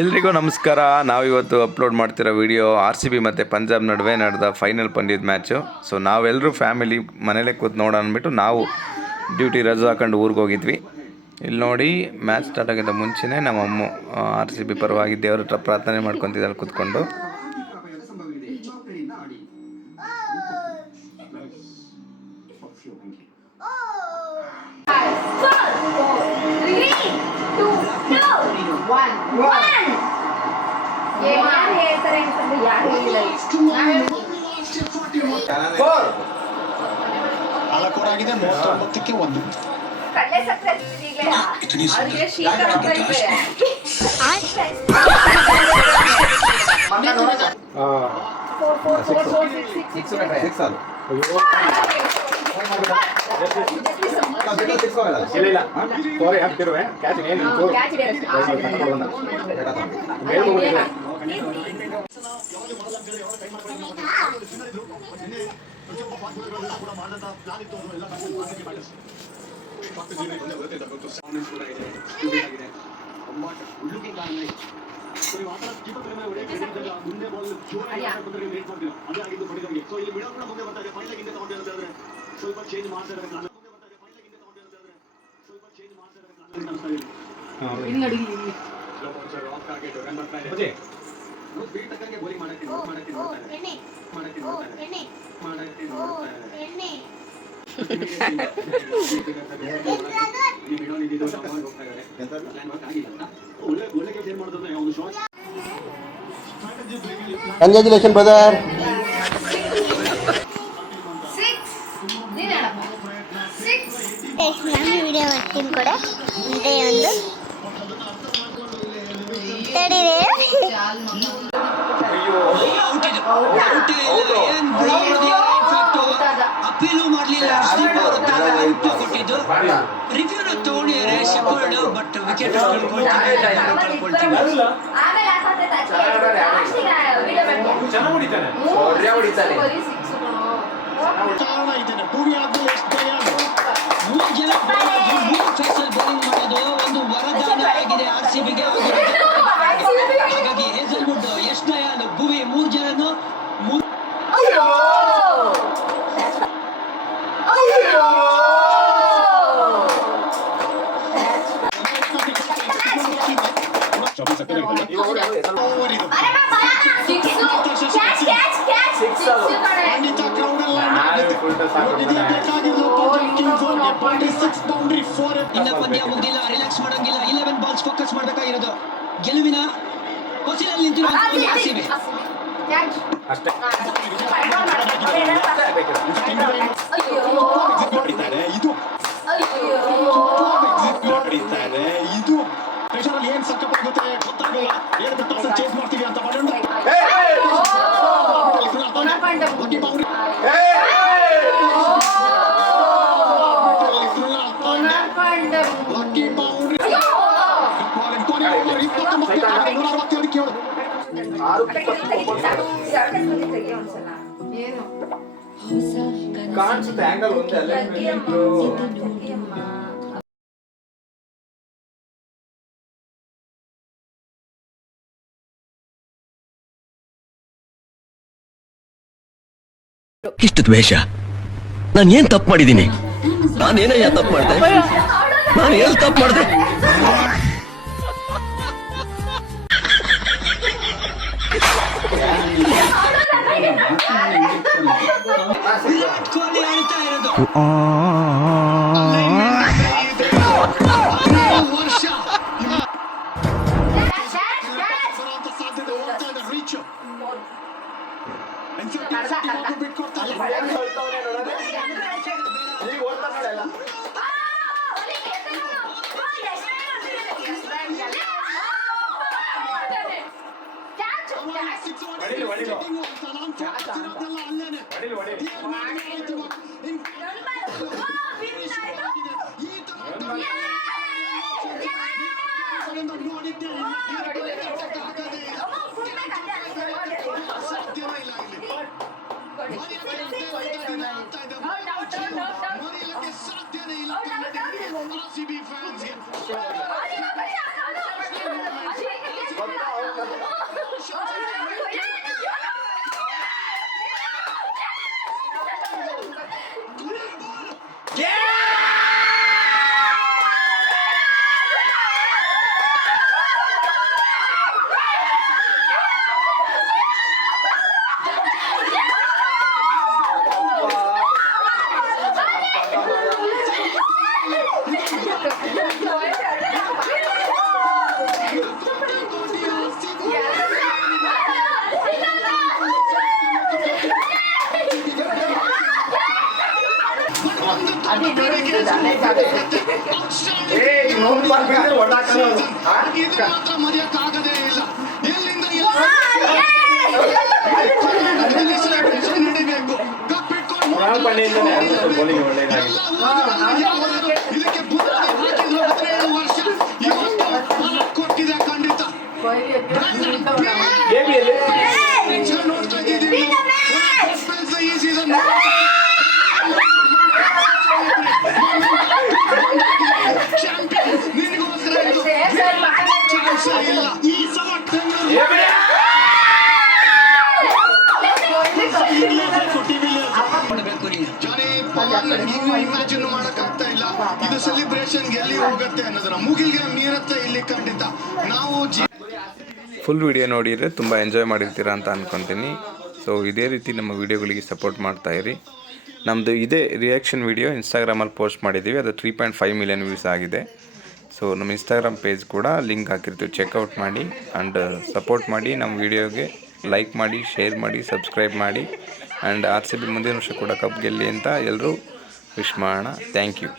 ಎಲ್ರಿಗೂ ನಮಸ್ಕಾರ. ನಾವಿವತ್ತು ಅಪ್ಲೋಡ್ ಮಾಡ್ತಿರೋ ವಿಡಿಯೋ RCB ಮತ್ತು ಪಂಜಾಬ್ ನಡುವೆ ನಡೆದ ಫೈನಲ್ ಪಂದ್ಯದ ಮ್ಯಾಚು. ಸೊ ನಾವೆಲ್ಲರೂ ಫ್ಯಾಮಿಲಿ ಮನೇಲೇ ಕೂತು ನೋಡೋಣ ಅಂದ್ಬಿಟ್ಟು ನಾವು ಡ್ಯೂಟಿ ರಜೆ ಹಾಕೊಂಡು ಊರಿಗೆ ಹೋಗಿದ್ವಿ. ಇಲ್ಲಿ ನೋಡಿ, ಮ್ಯಾಚ್ ಸ್ಟಾರ್ಟ್ ಆಗಿದ್ದ ಮುಂಚೆನೇ ನಮ್ಮ ಅಮ್ಮ RCB ಪರವಾಗಿ ದೇವ್ರ ಹತ್ರ ಪ್ರಾರ್ಥನೆ ಮಾಡ್ಕೊತಿದ್ದಾರೆ ಕೂತ್ಕೊಂಡು. ಆಗಿದೆ 39ಕ್ಕೆ 1. Congratulations, brother. ನಾನು ವಿಡಿಯೋ ಮಾಡ್ತೀನಿ ಕೂಡ ಒಂದೇ ಒಂದು ತಡೀರಿ. ಅಪೀಲು ಮಾಡಲಿಲ್ಲ. ಕೊಟ್ಟಿದ್ದು ರಿವ್ಯೂನ ತಗೊಂಡಿದ್ದಾರೆ ಶೆಪರ್ಡ್, ಬಟ್ ವಿಕೆಟ್ ಒಂದು ವರದಾನ ಆಗಿದೆ RCBಗೆ. ಹಾಗಾಗಿ ಹೇಸಲ್ವುಡ್, ಯಶ್ ದಯಾಲ್, ಭುವಿ 3 ಜನನು ಇನ್ನ ಪಂದ್ಯ ಮುಗಿದಿಲ್ಲ, ರಿಲ್ಯಾಕ್ಸ್ ಮಾಡಂಗಿಲ್ಲ. 11 ಬಾಲ್ಸ್ ಫೋಕಸ್ ಮಾಡಬೇಕಾಗಿರೋದು. ಗೆಲುವಿನ ಹೊಸಿಲಲ್ಲಿ ನಿಂತಿರುವ RCB. ಇದು ಪ್ರೆಷರಲ್ಲಿ ಏನ್ ಸಕ್ಕತ್ತಾಗುತ್ತೆ ಗೊತ್ತಾಗಲ್ಲ. ಏನು ಬಿಟ್ಟು ಚೇಸ್ ಮಾಡ್ತೀವಿ ಅಂತ ಕಾಣಿಸುತ್ತೆ ಆಂಗಲ್ ಒಂದೇ ಅಲ್ಲೇ. ಇಷ್ಟು ದ್ವೇಷ? ನಾನು ಏನ್ ತಪ್ಪು ಮಾಡಿದ್ದೀನಿ? ನಾನೇನಯ್ಯ ತಪ್ಪು ಮಾಡಿದೆ? ನಾನು ಏನು ತಪ್ಪು ಮಾಡಿದೆ? ವಿರಾಟ್ ಕೊಹ್ಲಿ ಆಡ್ತಾ ಇರೋದು ವರ್ಷ RCB fans ಇದು ಮಾತ್ರ ಮರೆಯಕ್ಕಾಗದೇ ಇಲ್ಲ. ಎಲ್ಲಿಂದ ನಡಿಬೇಕು ಕಪ್ಪಿಟ್ಕೊಂಡು ಇದಕ್ಕೆ ಬುದ್ಧಿ ಹಾಕಿದ್ರು 17 ವರ್ಷ ಇವತ್ತು ಫಲ ಕೊಟ್ಟಿದೆ ಖಂಡಿತ. ನೋಡ್ತಾ ಇದ್ದೀವಿ ಈ ಸೀಸನ್ ಚಾಂಪಿಯನ್ ನಿನಗೋಸ್ಕರ ಚಾನ್ಸ್ ಇಲ್ಲ ಈ ಸಲ ಮಾಡಬೇಕು ನೀನು. ಜಾನಿ ನನಗೆ ಇಮ್ಯಾಜಿನ್ ಮಾಡಕ್ ಆಗ್ತಾ ಇಲ್ಲ ಇದು ಸೆಲಿಬ್ರೇಷನ್ ಎಲ್ಲಿ ಹೋಗುತ್ತೆ ಅನ್ನೋದರ ಮುಗಿಲ್ಗೆ ಮೀರತ್ತೆ ಇಲ್ಲಿ ಖಂಡಿತ. ನಾವು ಫುಲ್ ವಿಡಿಯೋ ನೋಡಿದರೆ ತುಂಬ ಎಂಜಾಯ್ ಮಾಡಿರ್ತೀರಾ ಅಂತ ಅಂದ್ಕೊತೀನಿ. ಸೊ ಇದೇ ರೀತಿ ನಮ್ಮ ವೀಡಿಯೋಗಳಿಗೆ ಸಪೋರ್ಟ್ ಮಾಡ್ತಾಯಿರಿ. ನಮ್ಮದು ಇದೇ ರಿಯಾಕ್ಷನ್ ವಿಡಿಯೋ ಇನ್ಸ್ಟಾಗ್ರಾಮಲ್ಲಿ ಪೋಸ್ಟ್ ಮಾಡಿದ್ದೀವಿ, ಅದು 3.5 ಮಿಲಿಯನ್ ವ್ಯೂಸ್ ಆಗಿದೆ. ಸೊ ನಮ್ಮ ಇನ್ಸ್ಟಾಗ್ರಾಮ್ ಪೇಜ್ ಕೂಡ ಲಿಂಕ್ ಹಾಕಿರ್ತೀವಿ, ಚೆಕ್ಔಟ್ ಮಾಡಿ ಆ್ಯಂಡ್ ಸಪೋರ್ಟ್ ಮಾಡಿ. ನಮ್ಮ ವೀಡಿಯೋಗೆ ಲೈಕ್ ಮಾಡಿ, ಶೇರ್ ಮಾಡಿ, ಸಬ್ಸ್ಕ್ರೈಬ್ ಮಾಡಿ ಆ್ಯಂಡ್ RCB ಮುಂದಿನ ವರ್ಷ ಕೂಡ ಕಪ್ ಗೆಲ್ಲಿ ಅಂತ ಎಲ್ಲರೂ ವಿಶ್ ಮಾಡೋಣ. Thank you.